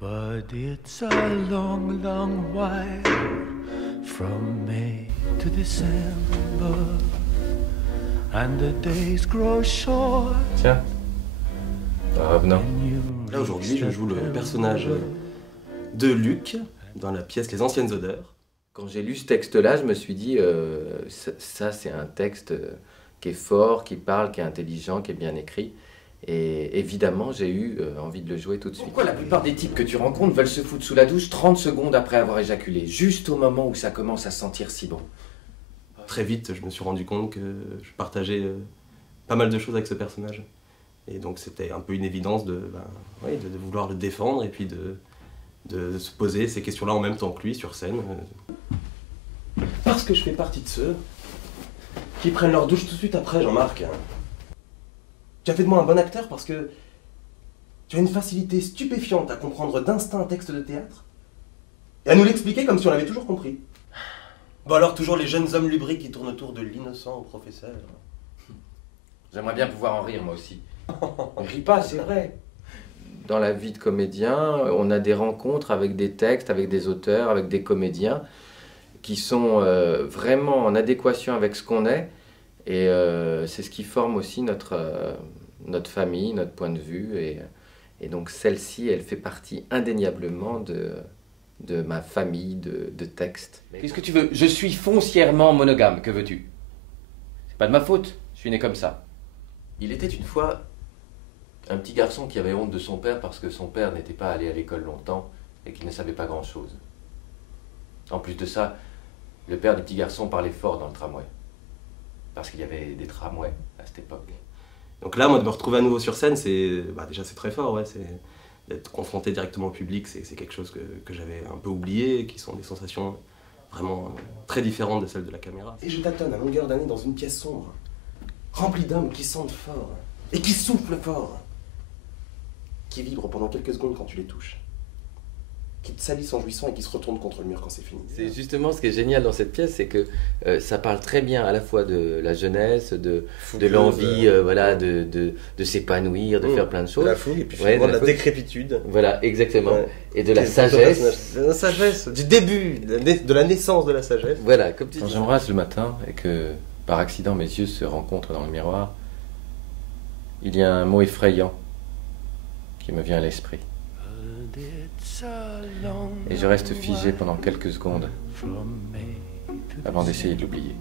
But it's a long, long while from May to December, and the days grow short. Tiens, revenons. Là aujourd'hui, je joue le personnage de Luc dans la pièce Les Anciennes Odeurs. Quand j'ai lu ce texte-là, je me suis dit, ça c'est un texte qui est fort, qui parle, qui est intelligent, qui est bien écrit. Et évidemment, j'ai eu envie de le jouer tout de suite. Pourquoi la plupart des types que tu rencontres veulent se foutre sous la douche 30 secondes après avoir éjaculé, juste au moment où ça commence à sentir si bon? Très vite, je me suis rendu compte que je partageais pas mal de choses avec ce personnage. Et donc c'était un peu une évidence de vouloir le défendre et puis de se poser ces questions-là en même temps que lui sur scène. Parce que je fais partie de ceux qui prennent leur douche tout de suite après, Jean-Marc. Tu as fait de moi un bon acteur parce que tu as une facilité stupéfiante à comprendre d'instinct un texte de théâtre et à nous l'expliquer comme si on l'avait toujours compris. Bon alors, toujours les jeunes hommes lubriques qui tournent autour de l'innocent au professeur. J'aimerais bien pouvoir en rire moi aussi. On rit pas, c'est vrai. Dans la vie de comédien, on a des rencontres avec des textes, avec des auteurs, avec des comédiens qui sont vraiment en adéquation avec ce qu'on est. Et c'est ce qui forme aussi notre famille, notre point de vue. Et donc celle-ci, elle fait partie indéniablement de ma famille de textes. Qu'est-ce que tu veux? Je suis foncièrement monogame, que veux-tu? C'est pas de ma faute, je suis né comme ça. Il était une fois un petit garçon qui avait honte de son père parce que son père n'était pas allé à l'école longtemps et qu'il ne savait pas grand-chose. En plus de ça, le père du petit garçon parlait fort dans le tramway. Parce qu'il y avait des tramways à cette époque. Donc là, moi, de me retrouver à nouveau sur scène, c'est déjà c'est très fort, ouais. D'être confronté directement au public, c'est quelque chose que j'avais un peu oublié, qui sont des sensations vraiment très différentes de celles de la caméra. Et je tâtonne à longueur d'année dans une pièce sombre, remplie d'hommes qui sentent fort, et qui soufflent fort, qui vibrent pendant quelques secondes quand tu les touches, qui te salissent en jouissant et qui se retournent contre le mur quand c'est fini. C'est justement ce qui est génial dans cette pièce, c'est que ça parle très bien à la fois de la jeunesse, de l'envie voilà, de s'épanouir, de faire plein de choses. De la fougue, et puis finalement de la décrépitude. Voilà, exactement. Ouais. Et de la sagesse. De la sagesse, du début, de la naissance de la sagesse. Voilà, comme tu dis. Quand j'embrasse le matin et que par accident mes yeux se rencontrent dans le miroir, il y a un mot effrayant qui me vient à l'esprit. Et je reste figé pendant quelques secondes avant d'essayer de l'oublier.